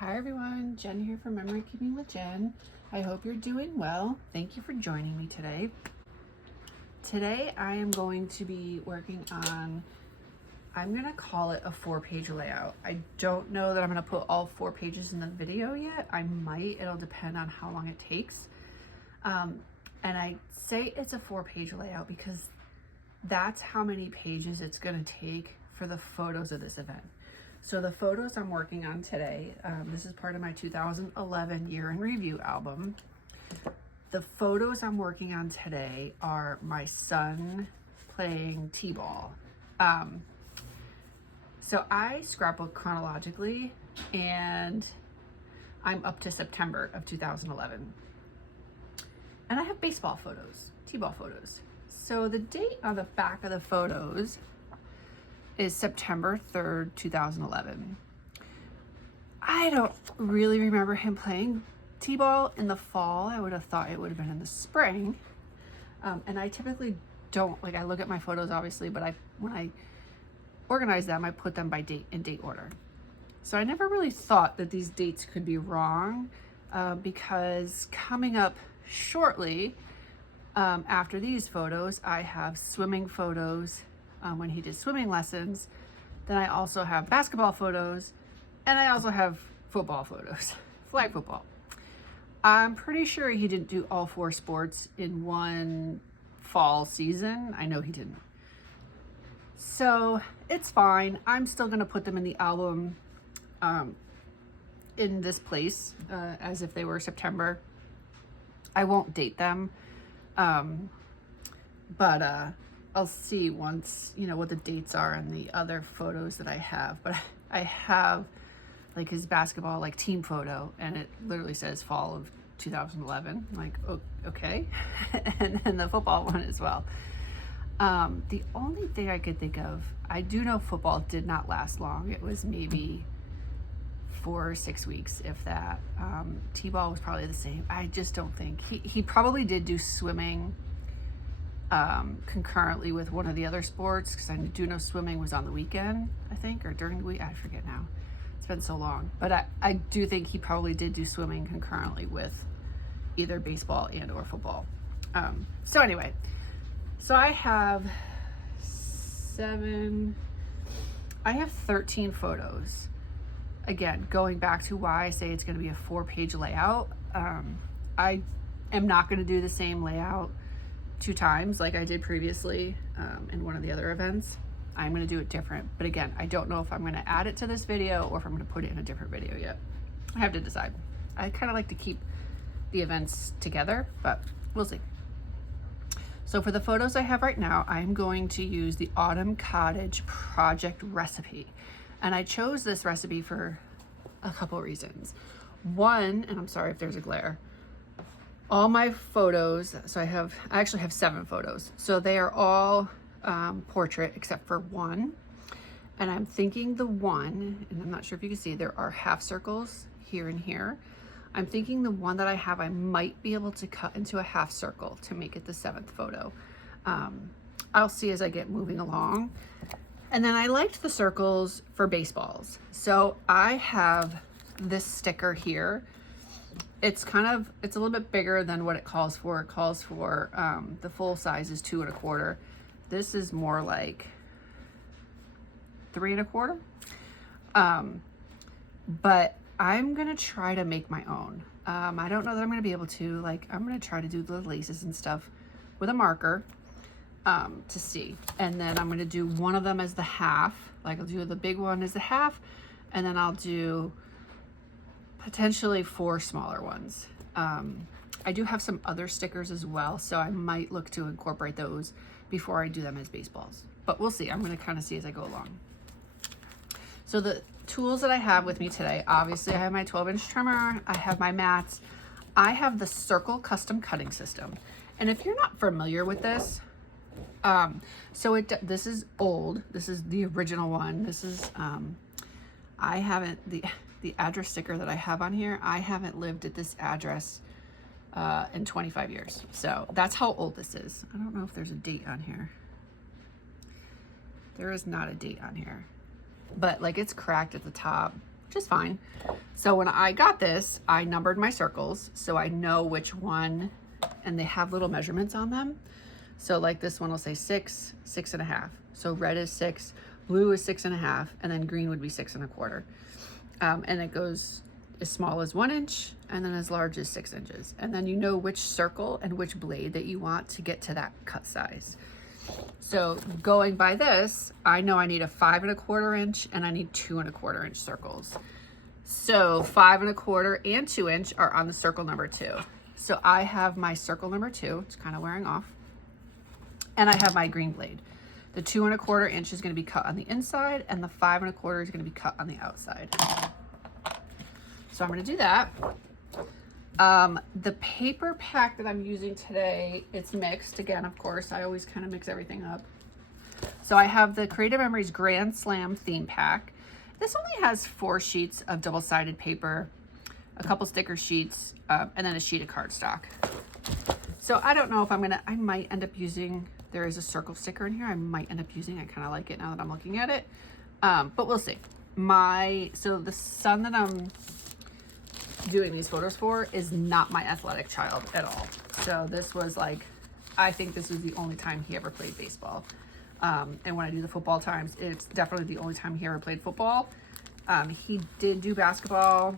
Hi everyone, Jen here from Memory Keeping with Jen. I hope you're doing well. Thank you for joining me today. Today I am going to be working on, I'm going to call it a 4-page layout. I don't know that I'm going to put all 4 pages in the video yet. I might, it'll depend on how long it takes. And I say it's a 4-page layout because that's how many pages it's going to take for the photos of this event. So the photos I'm working on today, this is part of my 2011 year in review album. The photos I'm working on today are my son playing t-ball. So I scrapbook chronologically and I'm up to September of 2011. And I have baseball photos, t-ball photos. So the date on the back of the photos is September 3rd, 2011. I don't really remember him playing t-ball in the fall. I would have thought it would have been in the spring. And I typically don't, I look at my photos obviously, but when I organize them, I put them by date in date order. So I never really thought that these dates could be wrong because coming up shortly after these photos, I have swimming photos when he did swimming lessons. Then I also have basketball photos, and I also have football photos, flag football. I'm pretty sure he didn't do all 4 sports in one fall season. I know he didn't. So it's fine. I'm still gonna put them in the album in this place as if they were September. I won't date them, but I'll see once, what the dates are and the other photos that I have. But I have his basketball team photo, and it literally says fall of 2011. I'm like, oh, okay. And then the football one as well. The only thing I could think of, I do know football did not last long. It was maybe 4 or 6 weeks, if that. T-ball was probably the same. I just don't think he probably did do swimming concurrently with one of the other sports, because I do know swimming was on the weekend, I think, or during the week. I forget now. It's been so long. But I do think he probably did do swimming concurrently with either baseball and or football. So anyway, so I have 13 photos. Again, going back to why I say it's going to be a 4-page layout. I am not going to do the same layout 2 times like I did previously in one of the other events. I'm going to do it different, but again, I don't know if I'm going to add it to this video or if I'm going to put it in a different video yet. I have to decide. I kind of like to keep the events together, but we'll see. So for the photos I have right now, I'm going to use the Autumn Cottage project recipe, and I chose this recipe for a couple reasons. One, and I'm sorry if there's a glare, all my photos, so I actually have 7 photos. So they are all portrait except for one. And I'm thinking the one, and I'm not sure if you can see, there are half circles here and here. I'm thinking the one that I have, I might be able to cut into a half circle to make it the 7th photo. I'll see as I get moving along. And then I liked the circles for baseballs. So I have this sticker here. It's a little bit bigger than what it calls for. It calls for, the full size is 2 1/4. This is more like 3 1/4. But I'm gonna try to make my own. I don't know that I'm gonna be able to, I'm gonna try to do the laces and stuff with a marker to see. And then I'm gonna do one of them as the half. I'll do the big one as the half, and then I'll do potentially 4 smaller ones. I do have some other stickers as well, so I might look to incorporate those before I do them as baseballs. But we'll see. I'm going to kind of see as I go along. So the tools that I have with me today, obviously I have my 12-inch trimmer, I have my mats, I have the Circle custom cutting system. And if you're not familiar with this, this is old. This is the original one. This is, I haven't, the address sticker that I have on here, I haven't lived at this address in 25 years. So that's how old this is. I don't know if there's a date on here. There is not a date on here, but it's cracked at the top, which is fine. So when I got this, I numbered my circles so I know which one, and they have little measurements on them. So like this one will say 6, 6.5. So red is 6, blue is 6.5, and then green would be 6.25. And it goes as small as 1 inch and then as large as 6 inches. And then you know which circle and which blade that you want to get to that cut size. So going by this, I know I need a 5.25 inch and I need 2.25 inch circles. So 5.25 and 2 inch are on the circle number 2. So I have my circle number 2, it's kind of wearing off. And I have my green blade. The 2.25 inch is going to be cut on the inside, and the 5.25 is going to be cut on the outside. So I'm going to do that. The paper pack that I'm using today, it's mixed. Again, of course, I always kind of mix everything up. So I have the Creative Memories Grand Slam theme pack. This only has 4 sheets of double-sided paper, a couple sticker sheets, and then a sheet of cardstock. So I don't know if I might end up using, there is a circle sticker in here I might end up using. I kind of like it now that I'm looking at it, but we'll see. So the son that I'm doing these photos for is not my athletic child at all. So this was like, I think this was the only time he ever played baseball. And when I do the football times, it's definitely the only time he ever played football. He did do basketball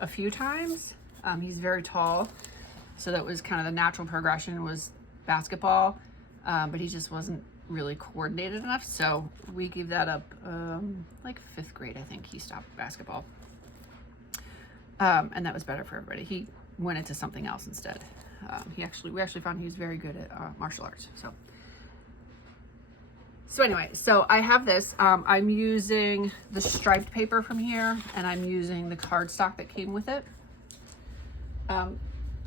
a few times. He's very tall, so that was kind of the natural progression was basketball, but he just wasn't really coordinated enough, so we gave that up. Like 5th grade, I think he stopped basketball, and that was better for everybody. He went into something else instead. We actually found he was very good at martial arts. So anyway, so I have this. I'm using the striped paper from here, and I'm using the cardstock that came with it.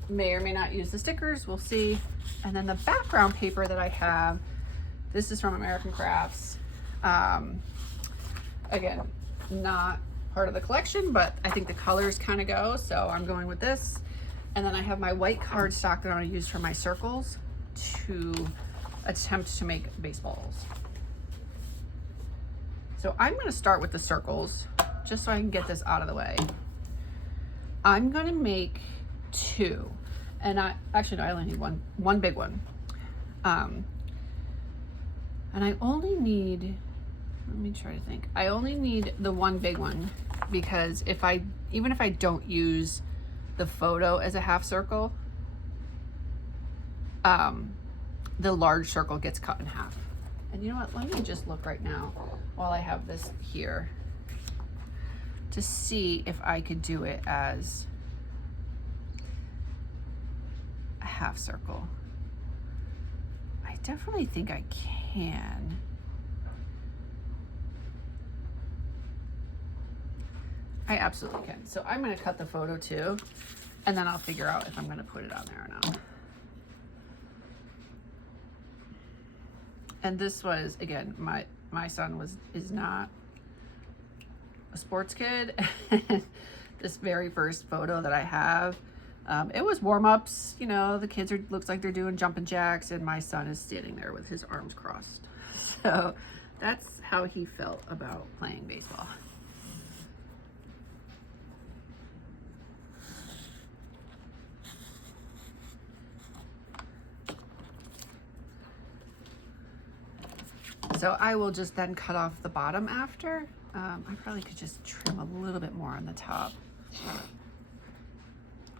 May or may not use the stickers, we'll see. And then the background paper that I have, this is from American Crafts. Again, not part of the collection, but I think the colors kind of go, so I'm going with this. And then I have my white cardstock that I'm going to use for my circles to attempt to make baseballs. So I'm going to start with the circles just so I can get this out of the way. I'm going to make 2, and I only need one big one. And I only need, let me try to think. I only need the one big one because even if I don't use the photo as a half circle, the large circle gets cut in half. And you know what, let me just look right now while I have this here to see if I could do it as a half circle. I definitely think I can. I absolutely can. So I'm going to cut the photo too, and then I'll figure out if I'm going to put it on there or not. And this was, again, my son is not a sports kid. This very first photo that I have, it was warm-ups, you know, the kids looks like they're doing jumping jacks, and my son is standing there with his arms crossed. So that's how he felt about playing baseball. So I will just then cut off the bottom after. I probably could just trim a little bit more on the top.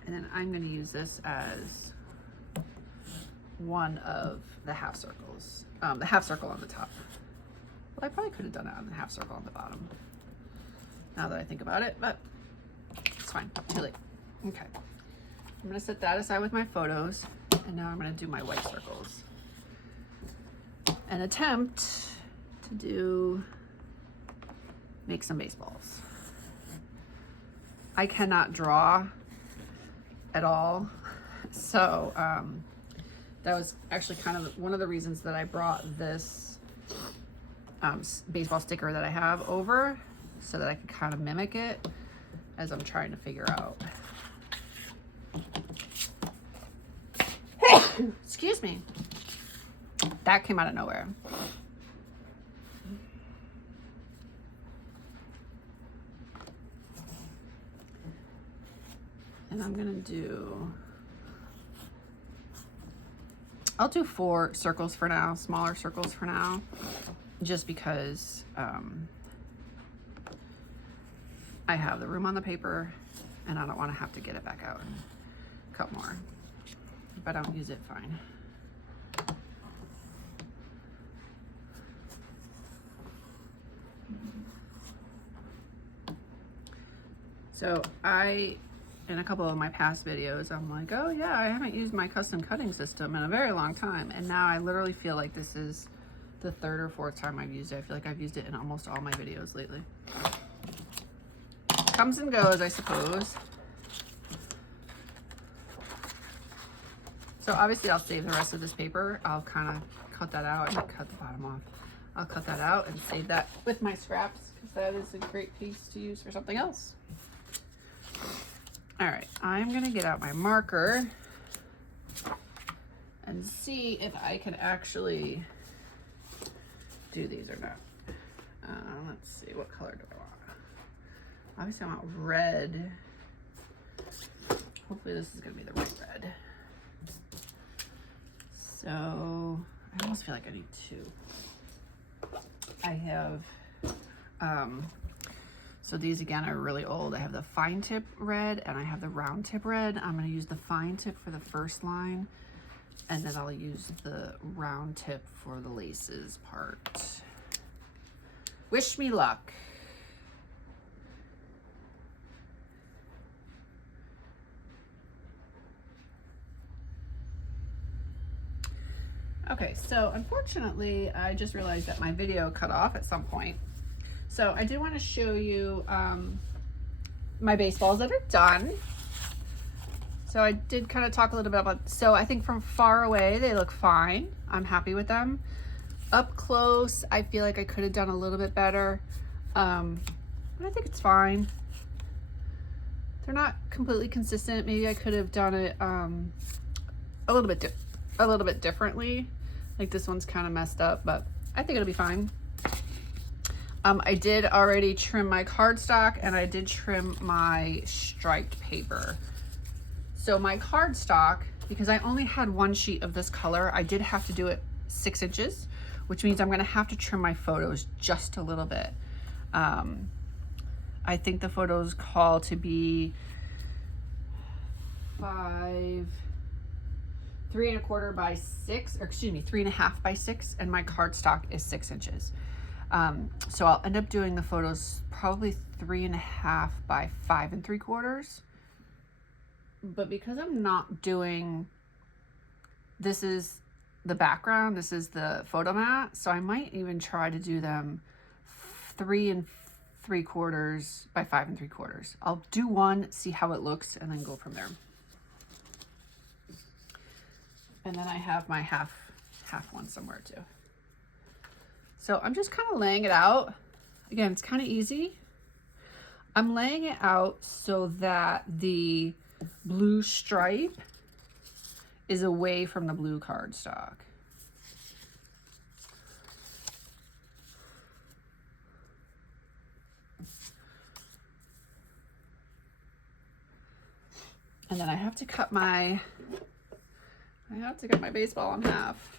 And then I'm going to use this as one of the half circles. The half circle on the top. Well, I probably could have done it on the half circle on the bottom, now that I think about it, but it's fine, too late. Okay, I'm going to set that aside with my photos, and now I'm going to do my white circles. An attempt to make some baseballs. I cannot draw at all, so that was actually kind of one of the reasons that I brought this baseball sticker that I have over, so that I could kind of mimic it as I'm trying to figure out. Excuse me. That came out of nowhere. And I'm gonna do, I'll do 4 circles for now, smaller circles for now, just because I have the room on the paper and I don't want to have to get it back out and cut more. If I don't use it, fine. So in a couple of my past videos, I'm like, oh yeah, I haven't used my custom cutting system in a very long time. And now I literally feel like this is the 3rd or 4th time I've used it. I feel like I've used it in almost all my videos lately. Comes and goes, I suppose. So obviously I'll save the rest of this paper. I'll kind of cut that out and cut the bottom off. I'll cut that out and save that with my scraps because that is a great piece to use for something else. All right, I'm gonna get out my marker and see if I can actually do these or not. Let's see, what color do I want? Obviously I want red. Hopefully this is gonna be the right red. So I almost feel like I need 2. I have, so these again are really old. I have the fine tip red and I have the round tip red. I'm gonna use the fine tip for the first line and then I'll use the round tip for the laces part. Wish me luck. Okay, so unfortunately, I just realized that my video cut off at some point. So I do want to show you my baseballs that are done. So I did kind of talk a little bit about, so I think from far away, they look fine. I'm happy with them. Up close, I feel like I could have done a little bit better, but I think it's fine. They're not completely consistent. Maybe I could have done it a little bit differently. Like this one's kind of messed up, but I think it'll be fine. I did already trim my cardstock and I did trim my striped paper. So my cardstock, because I only had 1 sheet of this color, I did have to do it 6 inches, which means I'm gonna have to trim my photos just a little bit. I think the photos call to be 3 1/4 by 6, or excuse me, 3 1/2 by 6, and my cardstock is 6 inches. So I'll end up doing the photos probably 3 1/2 by 5 3/4. But because I'm not doing, this is the background, this is the photo mat, so I might even try to do them 3 3/4 by 5 3/4. I'll do one, see how it looks, and then go from there. And then I have my half one somewhere too. So I'm just kind of laying it out. Again, it's kind of easy. I'm laying it out so that the blue stripe is away from the blue cardstock. And then I have to cut my baseball in half.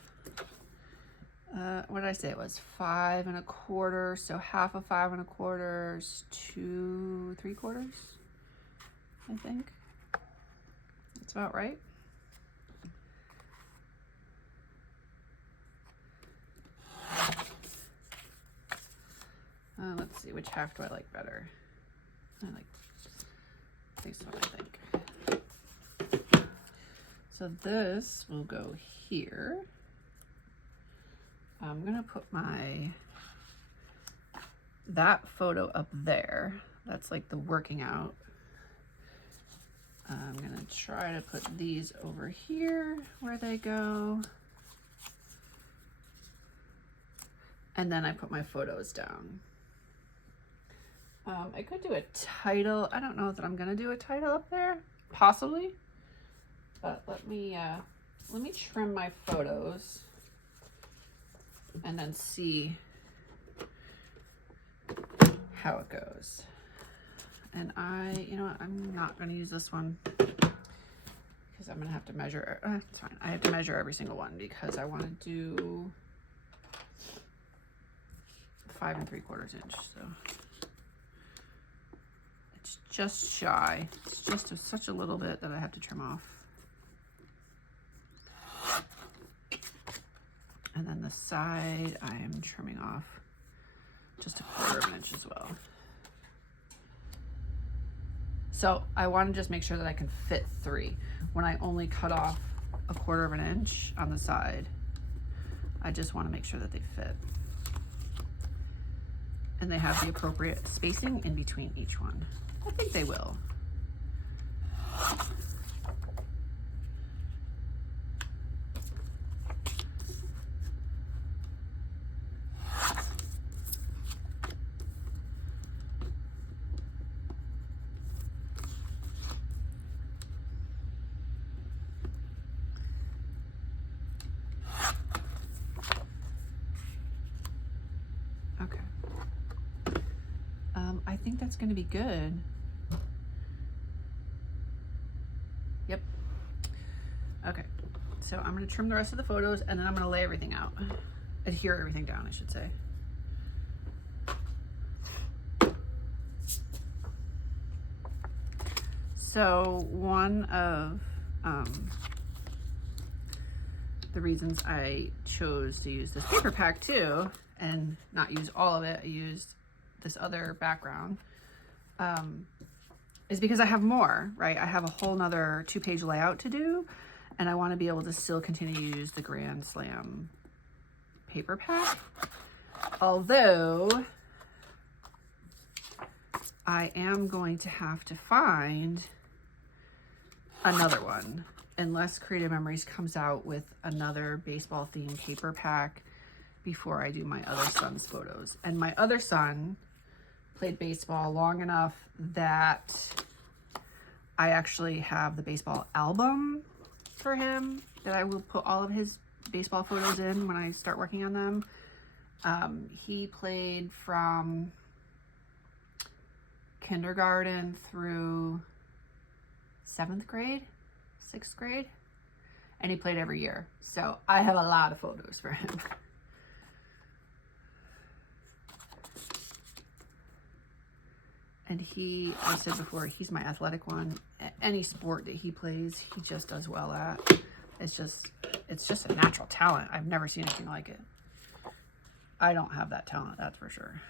What did I say? It was 5 1/4. So half of 5 1/4 is 2 3/4. I think that's about right. Let's see, which half do I like better? I like this one, I think. So this will go here. I'm gonna put that photo up there. That's like the working out. I'm gonna try to put these over here where they go. And then I put my photos down. I could do a title. I don't know that I'm gonna do a title up there, possibly. But let me trim my photos and then see how it goes. And you know what, I'm not going to use this one because I'm going to have to measure. It's fine. I have to measure every single one because I want to do 5 3/4 inch. So it's just shy. It's just such a little bit that I have to trim off. And then the side, I am trimming off just 1/4 inch as well. So I want to just make sure that I can fit 3. When I only cut off 1/4 inch on the side, I just want to make sure that they fit. And they have the appropriate spacing in between each one. I think they will. I think that's going to be good. Yep. Okay. So I'm going to trim the rest of the photos and then I'm going to lay everything out. Adhere everything down, I should say. So one of the reasons I chose to use this paper pack too, and not use all of it, I used this other background, is because I have more, right? I have a whole nother 2-page layout to do, and I want to be able to still continue to use the Grand Slam paper pack. Although I am going to have to find another one unless Creative Memories comes out with another baseball themed paper pack before I do my other son's photos. And my other son played baseball long enough that I actually have the baseball album for him that I will put all of his baseball photos in when I start working on them. He played from kindergarten through 7th grade, 6th grade, and he played every year. So I have a lot of photos for him. And he, I said before, he's my athletic one. Any sport that he plays, he just does well at. It's just a natural talent. I've never seen anything like it. I don't have that talent, that's for sure.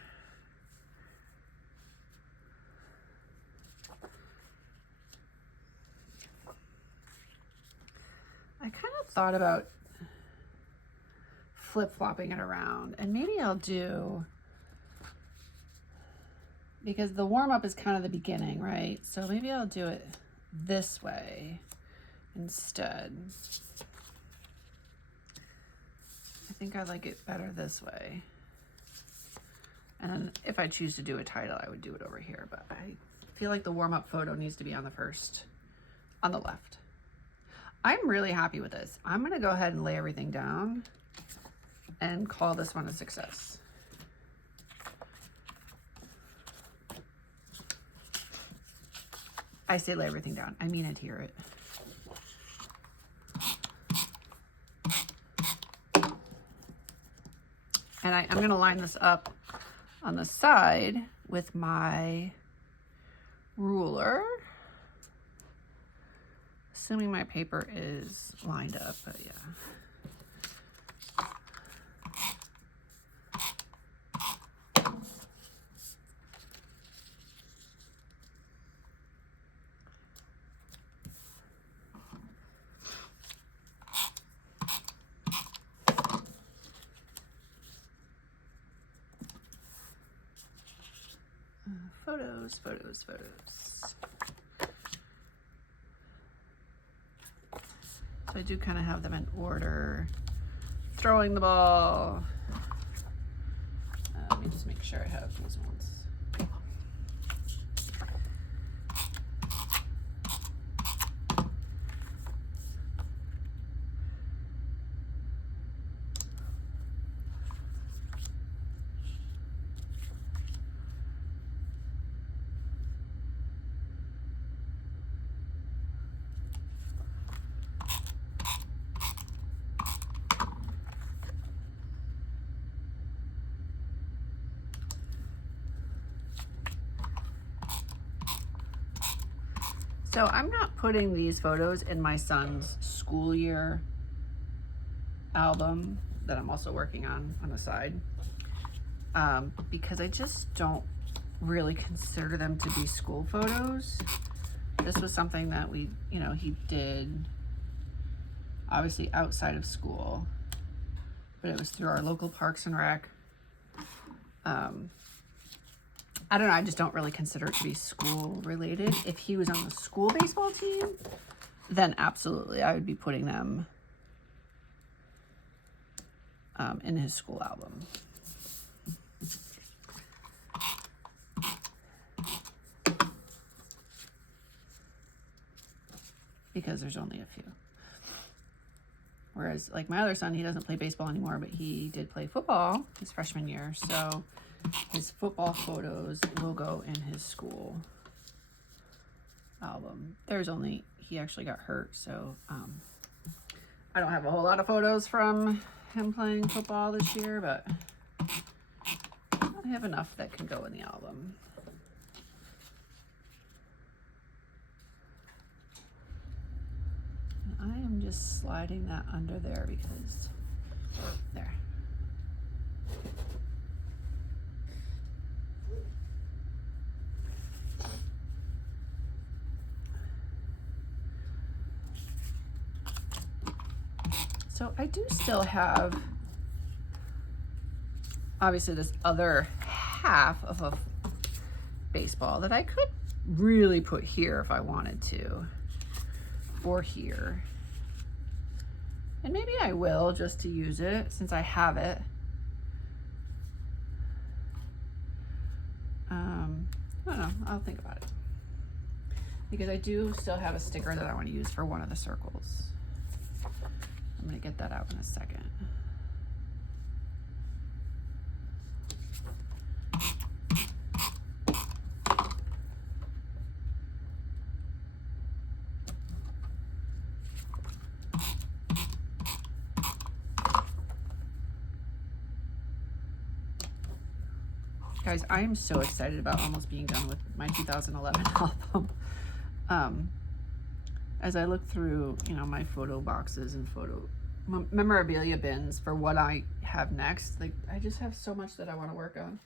I kind of thought about flip-flopping it around, and maybe I'll do, because the warm-up is kind of the beginning, right? So maybe I'll do it this way instead. I think I like it better this way. And if I choose to do a title, I would do it over here, but I feel like the warm-up photo needs to be on the left. I'm really happy with this. I'm gonna go ahead and lay everything down and call this one a success. I say lay everything down, I mean adhere it. And I'm gonna line this up on the side with my ruler, assuming my paper is lined up, but yeah. Photos. So I do kind of have them in order. Throwing the ball. Let me just make sure I have these ones. So I'm not putting these photos in my son's school year album that I'm also working on the side, because I just don't really consider them to be school photos. This was something that we, he did obviously outside of school, but it was through our local Parks and Rec. I don't know, I just don't really consider it to be school related. If he was on the school baseball team, then absolutely I would be putting them in his school album. Because there's only a few. Whereas like my other son, he doesn't play baseball anymore, but he did play football his freshman year. So his football photos will go in his school album. He actually got hurt. So I don't have a whole lot of photos from him playing football this year, but I have enough that can go in the album. I am just sliding that under there because there. So I do still have obviously this other half of a baseball that I could really put here if I wanted to, or here. And maybe I will, just to use it since I have it. I don't know, I'll think about it. Because I do still have a sticker that I want to use for one of the circles. I'm going to get that out in a second. Guys, I am so excited about almost being done with my 2011 album. As I look through, my photo boxes and memorabilia bins for what I have next, like I just have so much that I want to work on.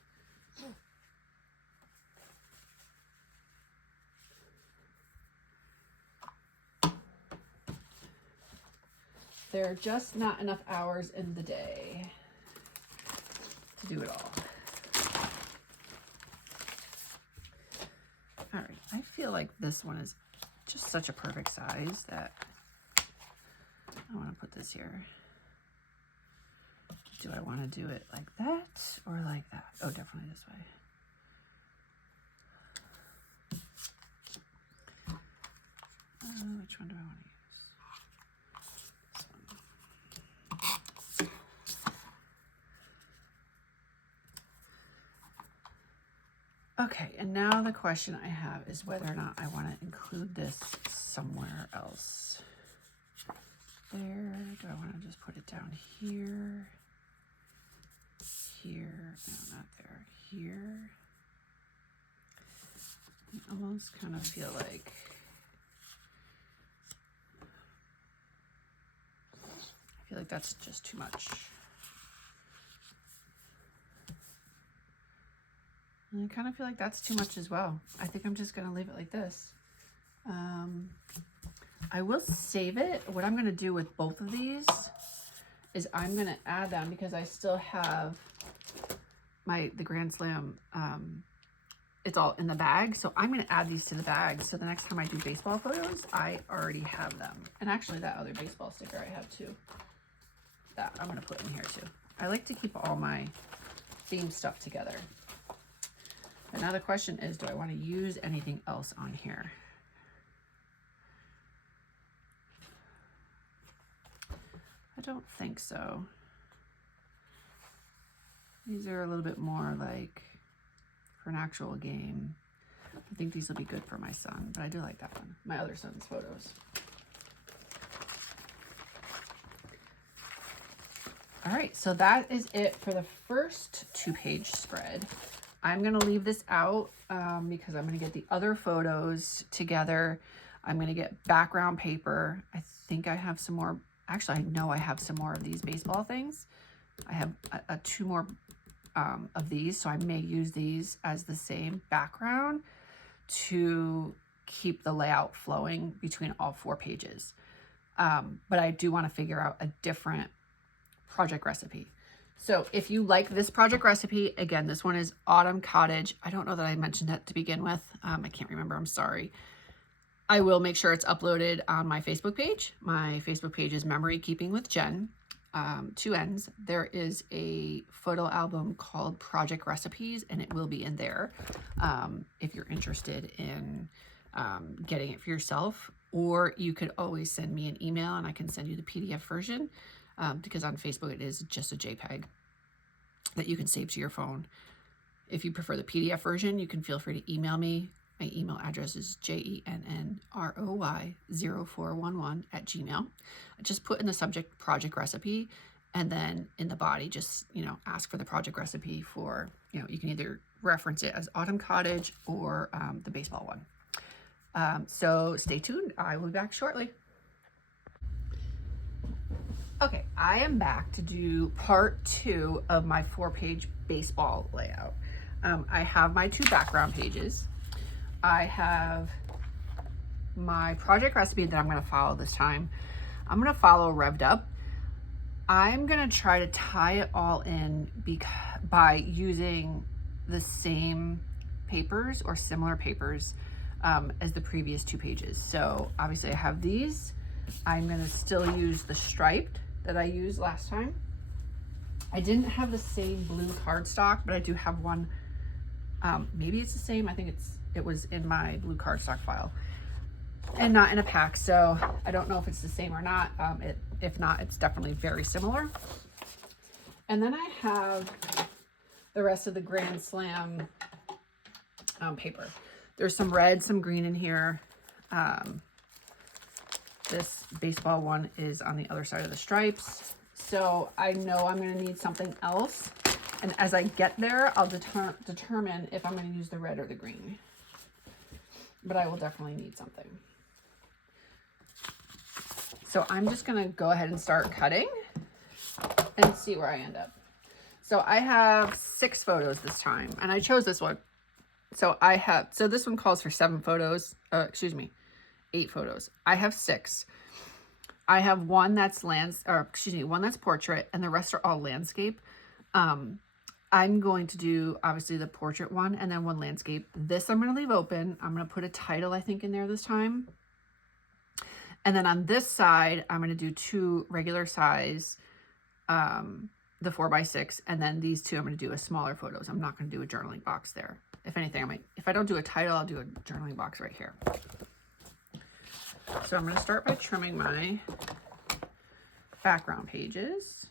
There are just not enough hours in the day to do it all. All right, I feel like this one is just such a perfect size that I want to put this here. Do I want to do it like that or like that? Oh, definitely this way. Which one do I want to use? This one. Okay, and now the question I have is whether or not I want to include this somewhere else. There, do I want to just put it down here? Here, no, not there, here. I almost kind of feel like that's just too much. And I kind of feel like that's too much as well. I think I'm just going to leave it like this. I will save it. What I'm going to do with both of these is I'm going to add them because I still have the Grand Slam. It's all in the bag. So I'm going to add these to the bag. So the next time I do baseball photos, I already have them. And actually that other baseball sticker I have too. That I'm going to put in here too. I like to keep all my theme stuff together. But now the question is, do I want to use anything else on here? I don't think so. These are a little bit more like for an actual game. I think these will be good for my son, but I do like that one. My other son's photos. All right, so that is it for the first 2-page spread. I'm gonna leave this out because I'm gonna get the other photos together. I'm going to get background paper. I think I have some more. Actually, I know I have some more of these baseball things. I have two more of these, so I may use these as the same background to keep the layout flowing between all 4 pages. But I do want to figure out a different project recipe. So if you like this project recipe, again, this one is Autumn Cottage. I don't know that I mentioned that to begin with. I can't remember, I'm sorry. I will make sure it's uploaded on my Facebook page. My Facebook page is Memory Keeping with Jen, 2 N's. There is a photo album called Project Recipes, and it will be in there if you're interested in getting it for yourself. Or you could always send me an email and I can send you the PDF version, because on Facebook it is just a JPEG that you can save to your phone. If you prefer the PDF version, you can feel free to email me. My email address is jennroy0411@gmail. Just put in the subject project recipe, and then in the body, just, ask for the project recipe for, you can either reference it as Autumn Cottage or the baseball one. So stay tuned. I will be back shortly. Okay, I am back to do part 2 of my 4-page baseball layout. I have my 2 background pages. I have my project recipe that I'm going to follow this time. I'm going to follow Revved Up. I'm going to try to tie it all in by using the same papers or similar papers as the previous 2 pages. So obviously I have these. I'm going to still use the striped that I used last time. I didn't have the same blue cardstock, but I do have one. Maybe it's the same. I think it was in my blue cardstock file and not in a pack. So I don't know if it's the same or not. If not, it's definitely very similar. And then I have the rest of the Grand Slam paper. There's some red, some green in here. This baseball one is on the other side of the stripes. So I know I'm going to need something else. And as I get there, I'll determine if I'm going to use the red or the green. But I will definitely need something. So I'm just going to go ahead and start cutting and see where I end up. So I have 6 photos this time, and I chose this one. So this one calls for 7 photos. 8 photos. I have 6. I have one that's one that's portrait, and the rest are all landscape. I'm going to do obviously the portrait one and then one landscape. This I'm going to leave open. I'm going to put a title, I think, in there this time. And then on this side, I'm going to do 2 regular size, the 4x6, and then these 2 I'm going to do as smaller photos. I'm not going to do a journaling box there. If anything, if I don't do a title, I'll do a journaling box right here. So I'm going to start by trimming my background pages.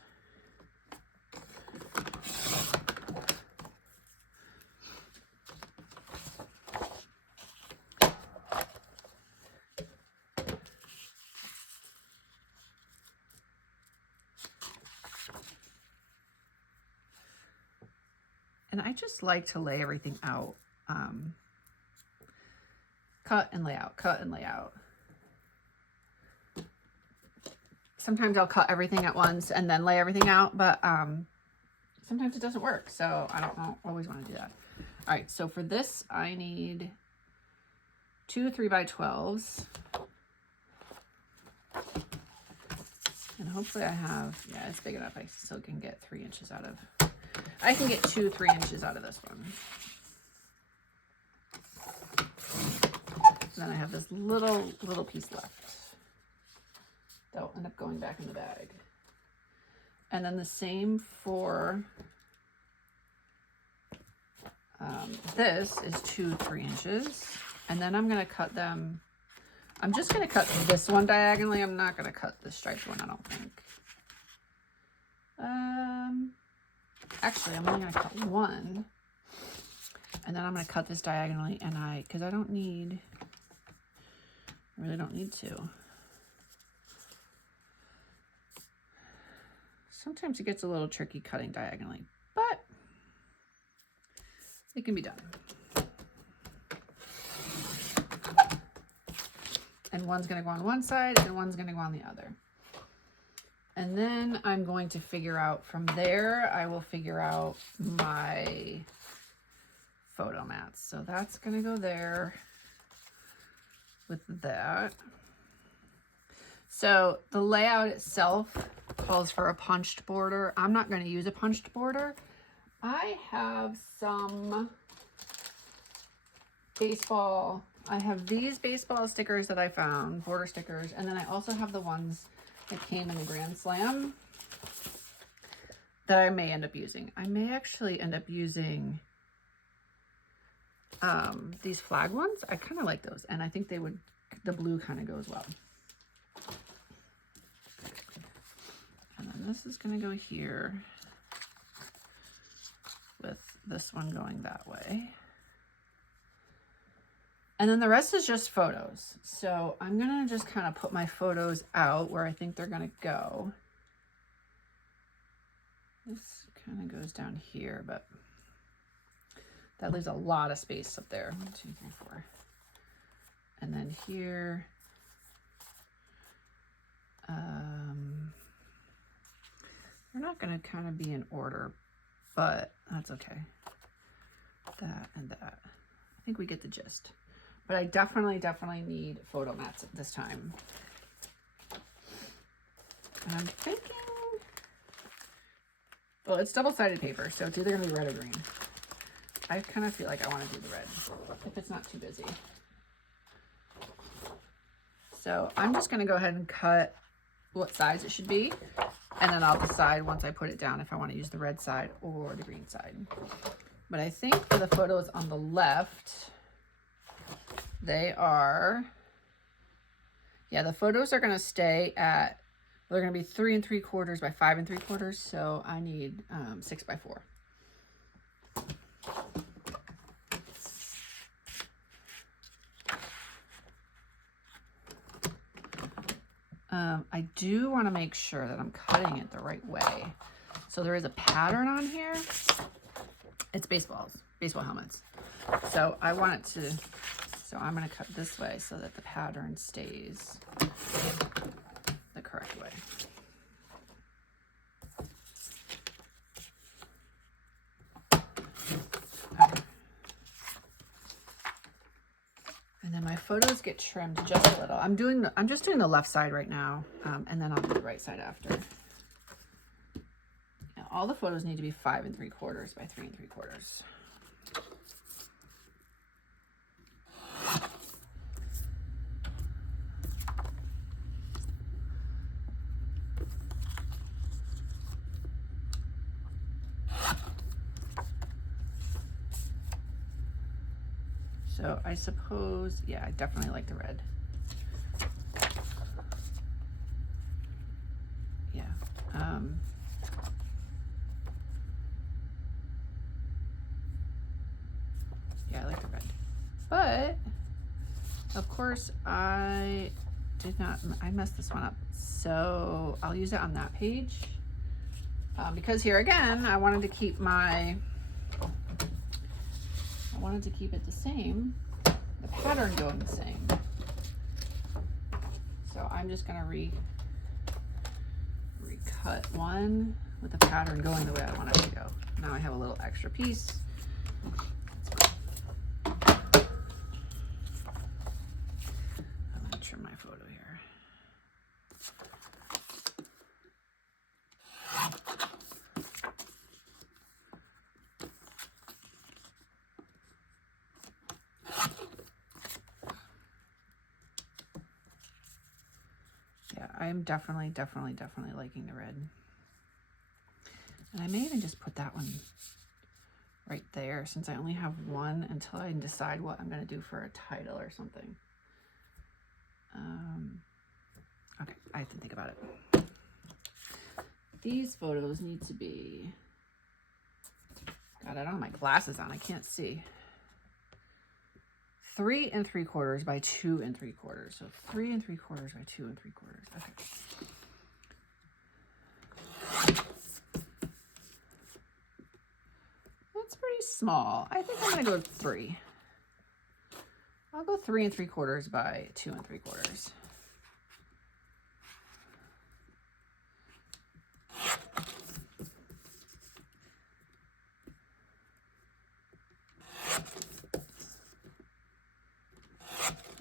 And I just like to lay everything out. Cut and lay out, cut and lay out. Sometimes I'll cut everything at once and then lay everything out, but sometimes it doesn't work. So I don't always want to do that. All right, so for this, I need 2 3x12s. And hopefully I have, yeah, it's big enough. I still can get 3 inches out of, I can get 2 3 inches out of this one. And then I have this little piece left. That'll end up going back in the bag. And then the same for this is 2 3 inches. And then I'm going to cut them. I'm just going to cut this one diagonally. I'm not going to cut the striped one, I don't think. Actually, I'm only going to cut one. And then I'm going to cut this diagonally, and because I really don't need to. Sometimes it gets a little tricky cutting diagonally, but it can be done. and one's gonna go on one side and one's gonna go on the other. And then I'm going to figure out from there, I will figure out my photo mats. So that's gonna go there with that. So the layout itself calls for a punched border. I'm not gonna use a punched border. I have some I have these baseball stickers that I found, border stickers, and then I also have the ones that came in the Grand Slam that I may end up using. I may actually end up using these flag ones. I kind of like those, and I think they would, the blue kind of goes well. And then this is going to go here with this one going that way. And then the rest is just photos. So I'm gonna just kind of put my photos out where I think they're gonna go. This kind of goes down here, but that leaves a lot of space up there. 1, 2, 3, 4. And then here, they're not gonna kind of be in order, but that's okay. That and that. I think we get the gist. But I definitely need photo mats at this time. And I'm thinking, well, it's double-sided paper, so it's either gonna be red or green. I kind of feel like I want to do the red, if it's not too busy. So I'm just gonna go ahead and cut what size it should be, and then I'll decide once I put it down if I want to use the red side or the green side. But I think for the photos on the left, they are, yeah, the photos are going to stay at, they're going to be 3 3/4 by 5 3/4. So I need 6 by 4. I do want to make sure that I'm cutting it the right way. So there is a pattern on here. It's baseball helmets. So I want it to, so I'm going to cut this way so that the pattern stays the correct way. Okay. And then my photos get trimmed just a little. I'm just doing the left side right now, and then I'll do the right side after. Now, all the photos need to be 5 3/4 by 3 3/4. So I suppose, yeah, I definitely like the red. Yeah. Yeah, I like the red. But, of course, I messed this one up. So I'll use it on that page. Because here again, I wanted to keep it the same, the pattern going the same. So I'm just gonna recut one with the pattern going the way I want it to go. Now I have a little extra piece. I'm gonna trim my photo here. I'm definitely liking the red. And I may even just put that one right there since I only have one until I decide what I'm going to do for a title or something. Okay, I have to think about it. These photos need to be, God, I don't have my glasses on, I can't see. 3 3/4 by 2 3/4. So 3 3/4 by 2 3/4. Okay. That's pretty small. I think I'm gonna go with 3. I'll go 3 3/4 by 2 3/4.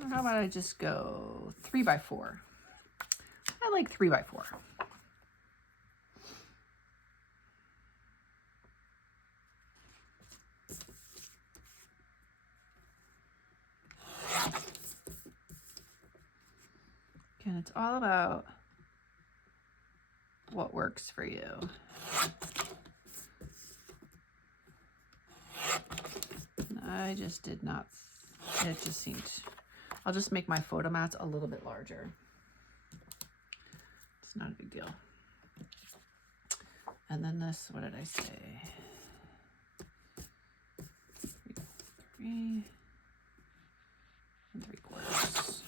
How about I just go 3 by 4? I like 3 by 4. And it's all about what works for you. I just did not, it just seemed, I'll just make my photo mats a little bit larger. It's not a big deal. And then this, what did I say? 3 3/4.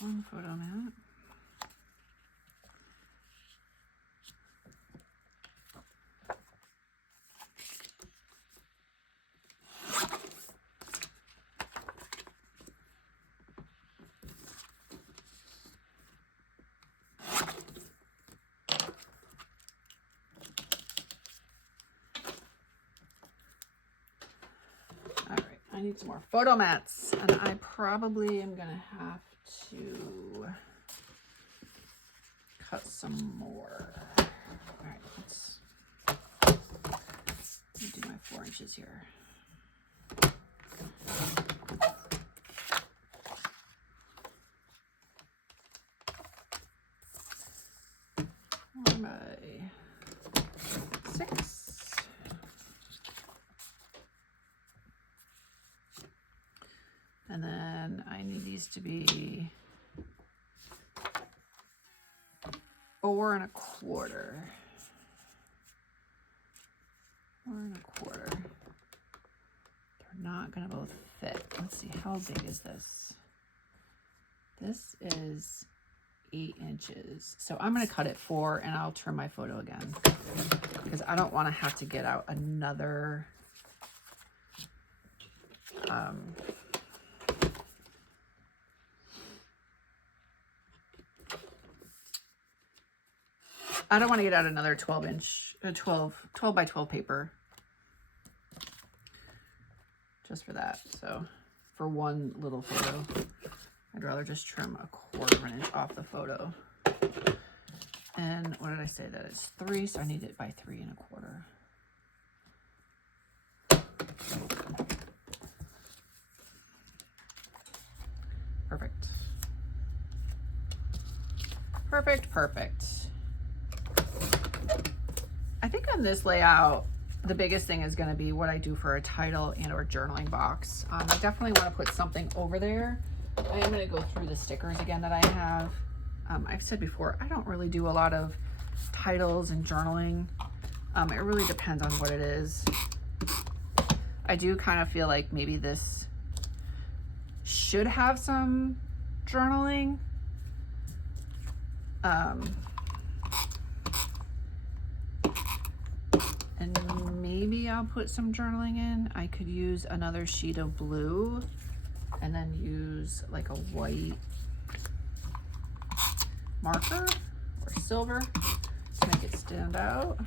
One photo mat. All right, I need some more photo mats, and I probably am gonna have to cut some more. All right, let's do my 4 inches here. One by 6. And then I need these to be 4 1/4. 4 1/4. They're not gonna both fit. Let's see, how big is this? This is 8 inches. So I'm gonna cut it 4 and I'll trim my photo again because I don't wanna have to get out another I don't want to get out another 12 by 12 paper just for that. So for one little photo, I'd rather just trim 1/4 inch off the photo. And what did I say? That it's 3, so I need it by 3 1/4. Perfect. Perfect, perfect. I think on this layout, the biggest thing is going to be what I do for a title and or journaling box. I definitely want to put something over there. I am going to go through the stickers again that I have. I've said before, I don't really do a lot of titles and journaling. It really depends on what it is. I do kind of feel like maybe this should have some journaling. And maybe I'll put some journaling in. I could use another sheet of blue and then use like a white marker or silver to make it stand out.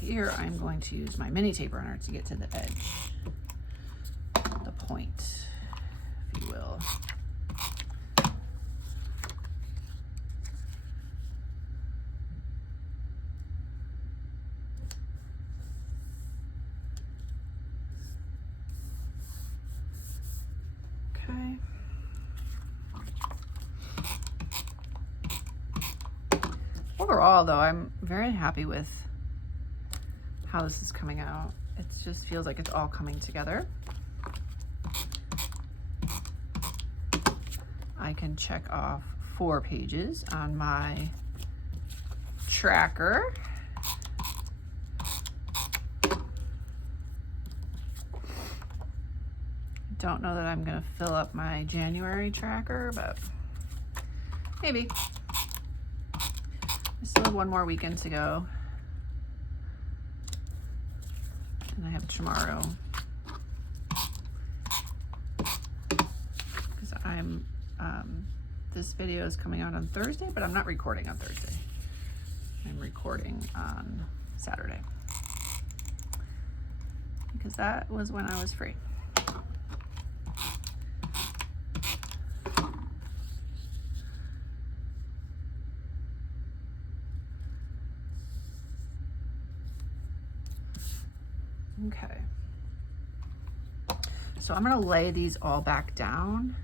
Here I'm going to use my mini tape runner to get to the edge, the point, if you will. Okay. Overall, though, I'm very happy with how this is coming out. It just feels like it's all coming together. I can check off 4 pages on my tracker. Don't know that I'm gonna fill up my January tracker, but maybe. I still have one more weekend to go. And I have tomorrow. Because this video is coming out on Thursday, but I'm not recording on Thursday. I'm recording on Saturday. Because that was when I was free. Okay. So I'm gonna lay these all back down,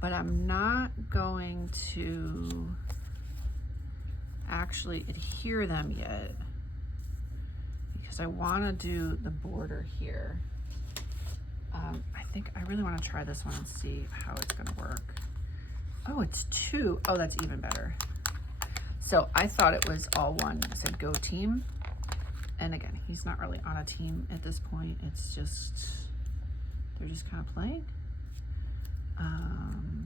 but I'm not going to actually adhere them yet because I want to do the border here. I think I really want to try this one and see how it's going to work. Oh, it's two. Oh, that's even better. So I thought it was all one. It said go team. And again, he's not really on a team at this point. It's just, they're just kind of playing.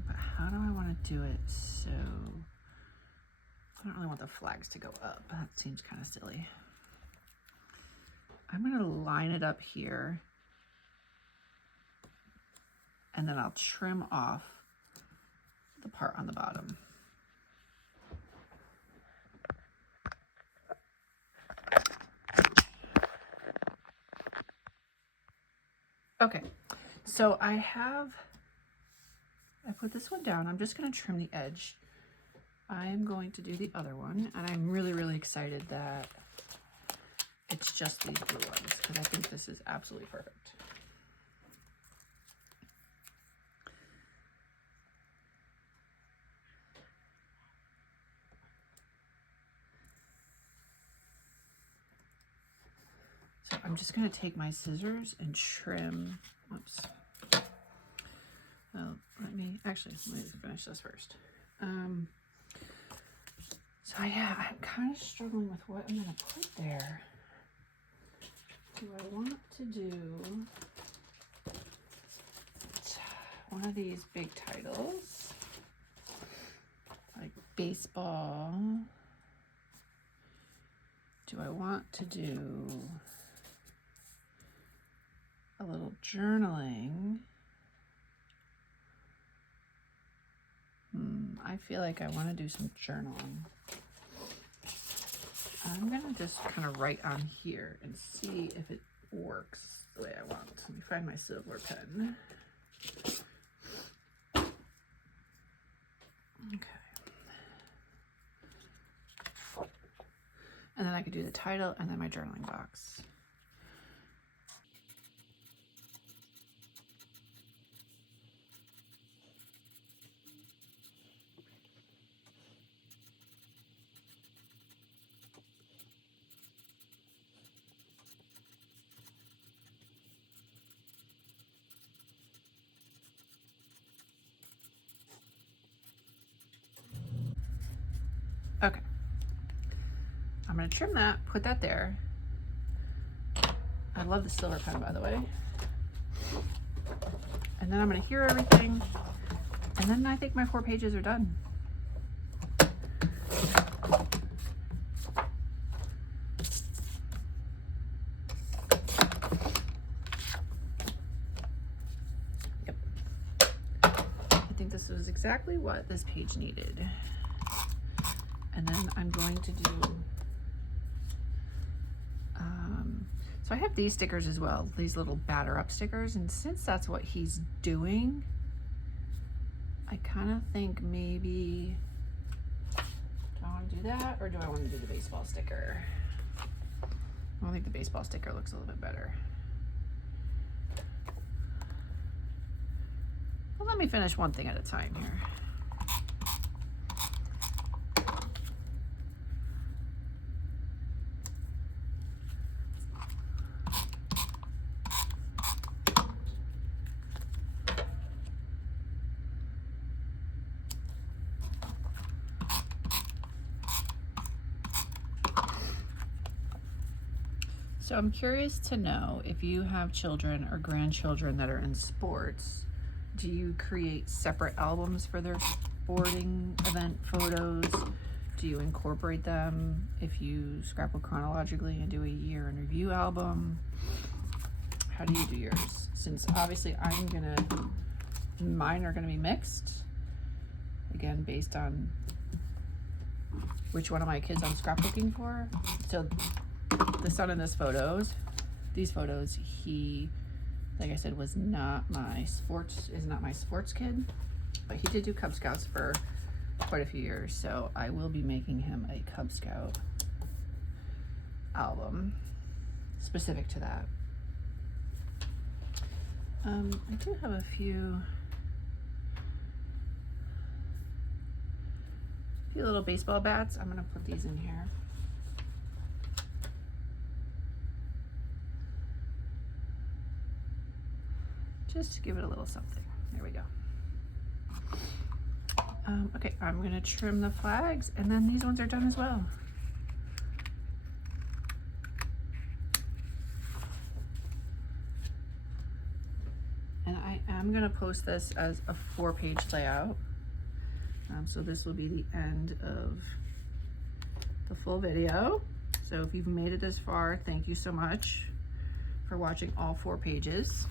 But how do I want to do it? So I don't really want the flags to go up. That seems kind of silly. I'm going to line it up here. And then I'll trim off the part on the bottom. Okay, so I put this one down. I'm just going to trim the edge. I am going to do the other one, and I'm really, really excited that it's just these blue ones because I think this is absolutely perfect. So I'm just going to take my scissors and trim. Oops. Well, let me finish this first. So yeah, I'm kind of struggling with what I'm going to put there. Do I want to do one of these big titles, like baseball? Do I want to do a little journaling? I feel like I want to do some journaling. I'm going to just kind of write on here and see if it works the way I want. Let me find my silver pen. Okay. And then I could do the title and then my journaling box. Okay. I'm going to trim that, put that there. I love the silver pen, by the way. And then I'm going to hear everything. And then I think my 4 pages are done. Yep. I think this was exactly what this page needed. And then I'm going to do, so I have these stickers as well, these little batter up stickers. And since that's what he's doing, I kind of think maybe, do I want to do that or do I want to do the baseball sticker? I think the baseball sticker looks a little bit better. Well, let me finish one thing at a time here. So I'm curious to know if you have children or grandchildren that are in sports, do you create separate albums for their sporting event photos? Do you incorporate them if you scrapbook chronologically and do a year in review album? How do you do yours? Since obviously mine are gonna be mixed, again, based on which one of my kids I'm scrapbooking for. So the son in these photos, he, like I said, is not my sports kid, but he did do Cub Scouts for quite a few years. So I will be making him a Cub Scout album specific to that. I do have a few little baseball bats. I'm gonna put these in here. Just to give it a little something. There we go. Okay, I'm gonna trim the flags, and then these ones are done as well. And I am gonna post this as a 4-page layout. So this will be the end of the full video. So if you've made it this far, thank you so much for watching all 4 pages.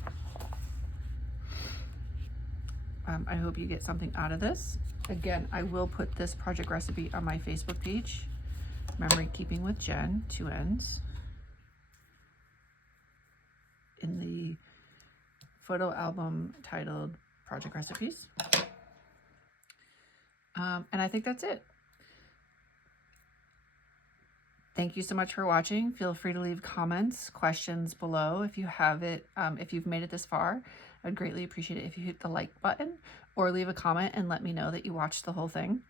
I hope you get something out of this. Again, I will put this project recipe on my Facebook page, Memory Keeping with Jen, 2 N's, in the photo album titled Project Recipes. And I think that's it. Thank you so much for watching. Feel free to leave comments, questions below if you have it. If you've made it this far, I'd greatly appreciate it if you hit the like button or leave a comment and let me know that you watched the whole thing.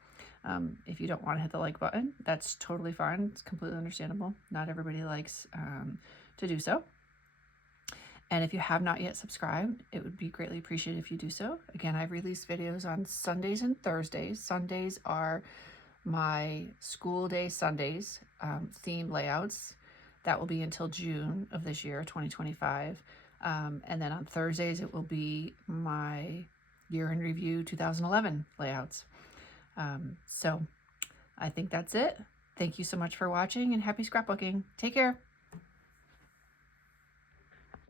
If you don't want to hit the like button, that's totally fine. It's completely understandable. Not everybody likes to do so. And if you have not yet subscribed, it would be greatly appreciated if you do so. Again, I release videos on Sundays and Thursdays. Sundays are my school day Sundays, theme layouts. That will be until June of this year, 2025. And then on Thursdays, it will be my year in review 2011 layouts. So I think that's it. Thank you so much for watching, and happy scrapbooking. Take care.